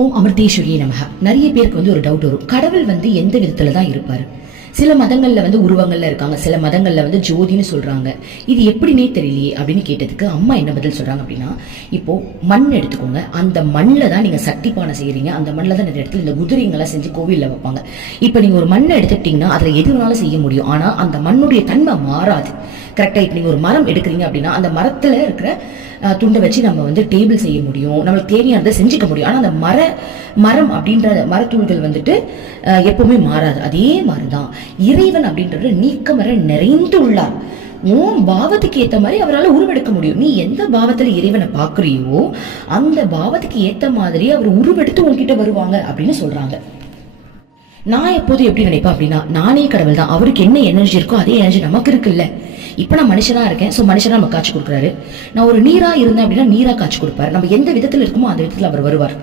ஓம் அமிர்தேஸ்வரியே நமக. நிறைய பேருக்கு ஒரு டவுட் வரும், கடவுள் எந்த விதத்துல தான் இருப்பாரு? சில மதங்கள்ல உருவங்கள்ல இருக்காங்க, சில மதங்கள்ல ஜோதின்னு சொல்றாங்க. இது எப்படின்னே தெரியலையே அப்படின்னு கேட்டதுக்கு அம்மா என்ன பதில் சொல்றாங்க அப்படின்னா, இப்போ மண் எடுத்துக்கோங்க, அந்த மண்ணில் தான் நீங்க சட்டி பானை செய்யறீங்க, அந்த மண்ணில் தான் நிறைய இடத்துல இந்த குதிரைங்கெல்லாம் செஞ்சு கோவில்ல வைப்பாங்க. இப்போ நீங்க ஒரு மண்ணை எடுத்துக்கிட்டீங்கன்னா அதுல எது வேணாலும் செய்ய முடியும், ஆனா அந்த மண்ணுடைய தன்மை மாறாது. கரெக்டா? இப்போ நீங்க ஒரு மரம் எடுக்கிறீங்க அப்படின்னா அந்த மரத்துல இருக்கிற துண்டை வச்சு நம்ம டேபிள் செய்ய முடியும், நம்மளுக்கு தேவையானதை செஞ்சுக்க முடியும். ஆனா அந்த மரம் அப்படின்ற மரத்தூள்கள் எப்பவுமே மாறாது. அதே மாதிரிதான் இறைவன் அப்படின்றது நீக்கமர நிறைந்து உள்ளார். உன் பாவத்துக்கு ஏத்த மாதிரி அவரால் உருவெடுக்க முடியும். நீ எந்த பாவத்துல இறைவனை பாக்குறியோ அந்த பாவத்துக்கு ஏத்த மாதிரி அவர் உருவெடுத்து உன்கிட்ட வருவாங்க அப்படின்னு சொல்றாங்க. நான் எப்போது எப்படி நினைப்பேன் அப்படின்னா, நானே கடவுள் தான், அவருக்கு என்ன எனர்ஜி இருக்கோ அதே எனர்ஜி நமக்கு இருக்குல்ல. இப்ப நான் மனுஷனா இருக்கேன், சோ மனுஷனா நம்ம காட்சி கொடுக்குறாரு. நான் ஒரு நீரா இருந்தேன் அப்படின்னா நீரா காட்சி கொடுப்பாரு. நம்ம எந்த விதத்துல இருக்குமோ அந்த விதத்துல அவர் வருவார்.